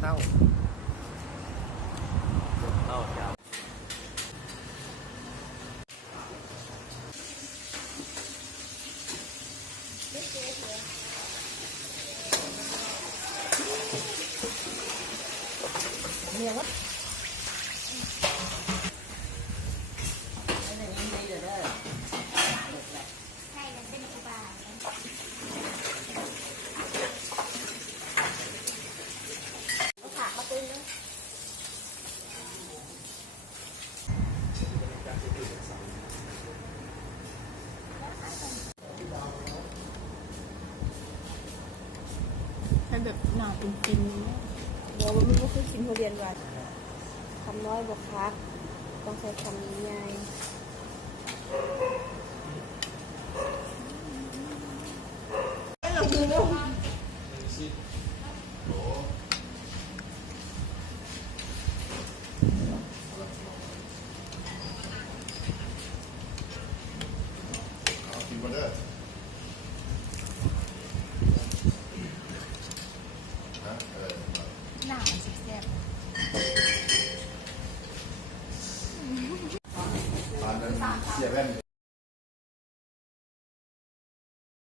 เต้าเต้าเจ้าเนี่ยวะให้แบบหนาเป็นกินเนี่ยบอกว่ามันไม่เคยกินทุเรียนหวานคำน้อยบอกคักต้องใช้คำใหญ่หนาแซ่บตอนนั้นเสียแว่น